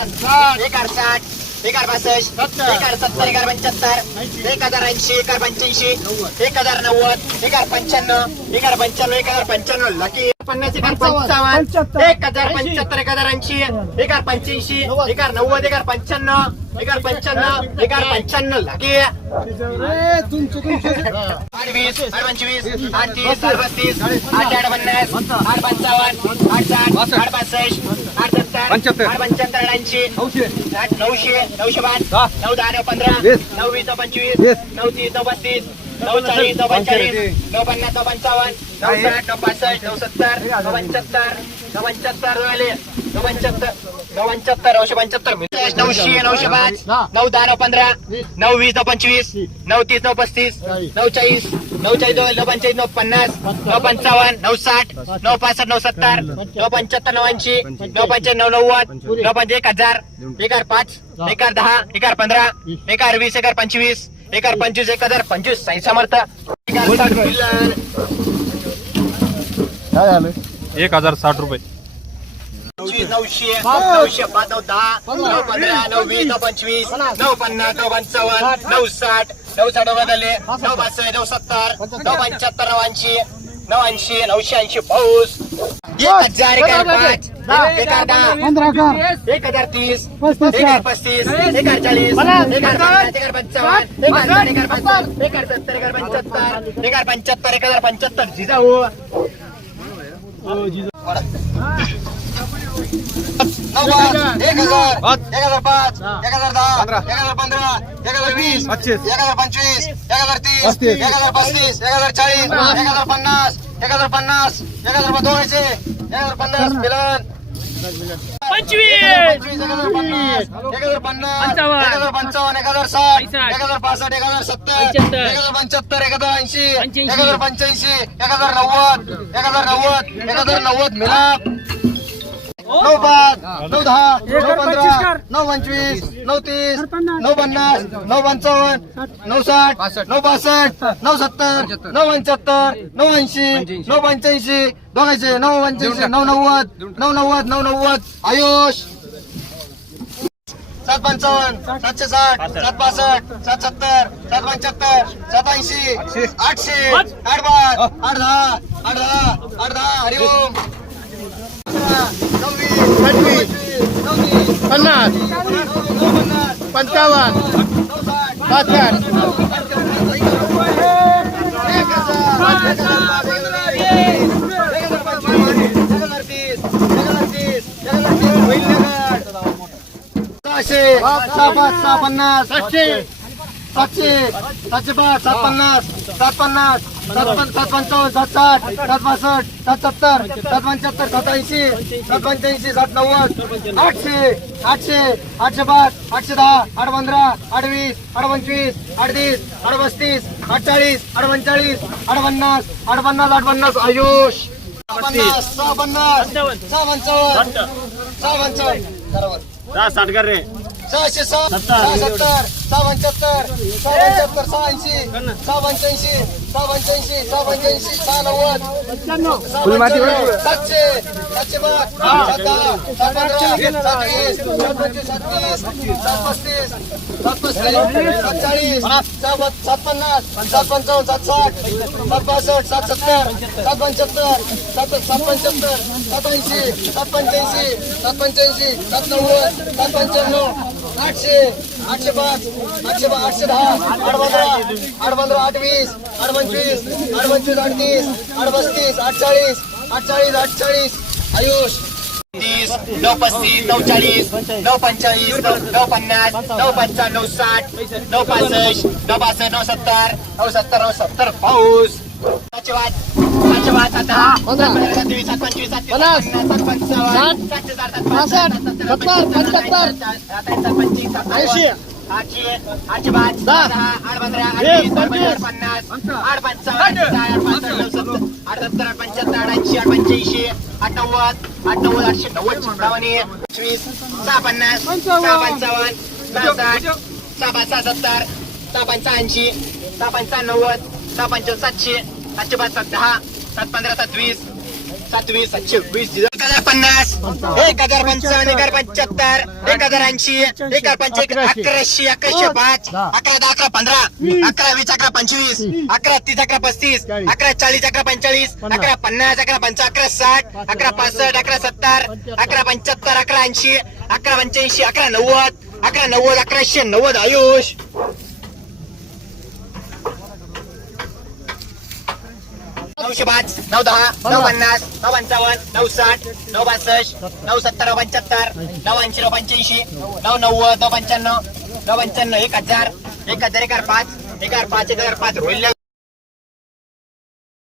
पन्नास एक साठ एक हजार बासष्ट एक सत्तर एक पंच्याहत्तर एक हजार ऐंशी एक पंच्याऐंशी एक हजार नव्वद एक पंच्याण्णव एक हजार पंच्याण्णव एक हजार पंच्याण्णव लकी पन्नास एक पंचावन्न एक हजार पंच्याहत्तर एक हजार ऐंशी एक हजार पंच्याऐंशी एक नव्वद एक पंच्याण्णव एक हजार पंच्याण्णव एक पंच्याण्णव लकी आठ वीस आठ पंचवीस आठ तीस आठ बत्तीस आठ आठ पन्नास आठ पंचावन्न आठ साठ आठ पासष्ट आठ सत्तर आठ पंच्याहत्तर ऐंशी आठ नऊशे नऊशे पाच नऊ दहा नऊ पंधरा नऊ वीस नऊ पंचवीस नऊ तीस नऊ पस्तीस नऊ चाळीस नऊ पंचेचाळीस नऊ पन्नास नऊ पंचावन्न नऊ साठ नऊ पासष्ट नऊ सत्तर नऊ पंच्याहत्तर पंच्याहत्तर नऊ पंच्याहत्तर नऊशे पंच्याहत्तर नऊशे नऊशे पाच नऊ दहा नऊ पंधरा नऊ वीस नऊ पंचवीस नऊ तीस नऊ पस्तीस नऊ चाळीस नऊ चाळीस नऊ नऊ नऊ पन्नास नऊ पंचावन्न नऊ साठ नऊ पासष्ट नऊ सत्तर नऊ पंच्याहत्तर नऊ ऐंशी नऊ पंच्याण्णव नऊ नव्वद नऊ पंच एक हजार एक हजार पाच एक हजार दहा एक हजार पंधरा एक हजार वीस एक हजार पंचवीस एक हजार पंचवीस एक हजार पंचवीस साई समर्थ एक हजार एक हजार साठ रुपये नऊशे नऊशे नऊ दहा नऊ पंधरा नऊ वीस नऊ पंचवीस नऊ पन्नास नऊ पंचावन्न नऊ साठ नऊ साठ बदलले नऊ पाचशे नऊ सत्तर नऊ पंच्याहत्तर नऊ ऐंशी नऊ ऐंशी नऊशे ऐंशी पाऊस एक हजार एक हजार पाच एक हजार दहा एक हजार तीस एक हजार पस्तीस एक हजार चाळीस एक हजार पन्नास एक हजार पंचावन्न एक हजार साठ, एक हजार पंचावन्न एक हजार सत्तर एक हजार पंच्याहत्तर एक हजार पंच्याहत्तर एक हजार पंच्याहत्तर जिजाऊ एक हजार एक हजार पाच एक हजार दहा एक हजार पंधरा एक हजार वीस एक हजार पंचवीस एक हजार तीस एक हजार पस्तीस एक हजार चाळीस एक हजार पन्नास एक हजार पन्नास एक हजार दोनशे एक हजार पन्नास मिलन पंचवीस एक हजार पन्नास एक हजार पन्नास एक हजार पंचावन्न एक हजार साठ एक हजार पासष्ट एक हजार सत्तर एक हजार पंच्याहत्तर एक हजार ऐंशी एक हजार पंच्याऐंशी एक हजार नव्वद एक हजार नव्वद एक हजार नव्वद मिलाप नऊ पाच नऊ दहा नऊ पंधरा नऊ पंचवीस नऊ तीस नऊ पन्नास. नऊ पंचावन्न नऊ साठ. नऊ पासष्ट नऊ सत्तर नऊ पंच्याहत्तर. नऊ ऐंशी नऊ पंच्याऐंशी दोघांचे नऊ पंच्याऐंशी नऊ नव्वद नऊ नव्वद नऊ नव्वद आयुष. सात पंचावन्न सातशे साठ. सात पासष्ट सात सत्तर सात पंच्याहत्तर सात ऐंशी आठशे. आठ. पाच आठ दहा. आठ दहा. आठ दहा. हरिओम. पंचवीस पन्नास पंचावन्न पासष्ट हजार एक हजार तीस सहाशे सहा पाच सहा पन्नास सातशे सातशे सातशे पाच सात पन्नास सात पन्नास सात पंचावन्न सात साठ सात सात सत्तर सात पंच्याहत्तर सात ऐंशी सात पंच्याऐंशी सात नव्वद आठशे आठशे आठशे पाच आठशे दहा आठ पंधरा आठ वीस आठ पंचवीस आठ तीस आठ पस्तीस आठ चाळीस आठ पंचाळीस आठ पन्नास आठ पन्नास आठ पन्नास आयुष सहा पन्नास सहा पन्नास सहा पंचावन्न सहा पंचावन्न बरोबर साठ कर रे सहाशे सहा सहा सत्तर सहा पंच्याहत्तर सहा पंच्याहत्तर सहा ऐंशी सहा पंच्याऐंशी सहा पंच्याऐंशी सहा पंच्याऐंशी सहा नव्वद सातशे सातशे पाच सात दहा. सात पंधरा. सात वीस. सात पंचवीस सात तीस सात पस्तीस सात पस्तीस सात चाळीस सात पन्नास सात पंचावन्न सात साठ सात पासष्ट सात सत्तर सात पंच्याहत्तर सात सात पंच्याहत्तर सात ऐंशी सात पंच्याऐंशी सात पंच्याऐंशी सात नव्वद सात पंच्याण्णव आठशे. आठशे पाच आठशे पाच आठशे दहा आठ पंधरा आठ पंधरा आठ वीस आठ पंचवीस आठ पंचवीस आठ तीस आठ पस्तीस आठ चाळीस आठ चाळीस आठ चाळीस आयुष. तीस नऊ पस्तीस नऊ चाळीस नऊ पंचाळीस नऊ पन्नास नऊ पंचावन्न नऊ साठ नऊ पासष्ट नऊ पासष्ट नऊ सत्तर नऊ सत्तर नऊ सत्तर. पाऊस. पंचावन्न ऐंशी, नव्वद. आठशे आठशे पाच दहा आठ पंधरा पन्नास आठ पंचावन्न आठ सत्तर आठ पंच्याहत्तर आठ ऐंशी आठ पंच्याऐंशी आठ नव्वद आठ नव्वद आठशे नव्वद चिंतामणी पंचवीस सहा पन्नास सहा पंचावन्न सहा साठ सहा पाच सहा सत्तर सहा पंच्याऐंशी सहा पंचावन्न नव्वद सहा पंचावन्न सातशे सातशे पाच सात दहा सात पंधरा सात वीस सातवीस सातशे वीस एक हजार पन्नास एक हजार पंचावन्न एक हजार पंच्याहत्तर एक हजार ऐंशी एक हजार पंचे अकराशे अकराशे पाच अकरा दहा अकरा पंधरा अकरा वीस अकरा पंचवीस अकरा तीस अकरा पस्तीस अकरा चाळीस अकरा पंचेचाळीस अकरा पन्नास अकरा पंचा अकरा साठ अकरा पासष्ट अकरा सत्तर अकरा पंच्याहत्तर अकरा ऐंशी अकरा पंच्याऐंशी अकरा नव्वद अकरा नव्वद अकराशे नव्वद आयुष. नऊशे पाच नऊ दहा नऊ पन्नास नऊ पंचावन्न नऊ साठ नऊ बासष्ट नऊ सत्तर नऊ पंच्याहत्तर नऊ ऐंशी नऊ पंच्याऐंशी नऊ नव्वद नऊ पंच्याण्णव नऊ पंच्याण्णव एक हजार एक हजार एक हजार पाच एक हजार पाच एक हजार पाच रोहिल्या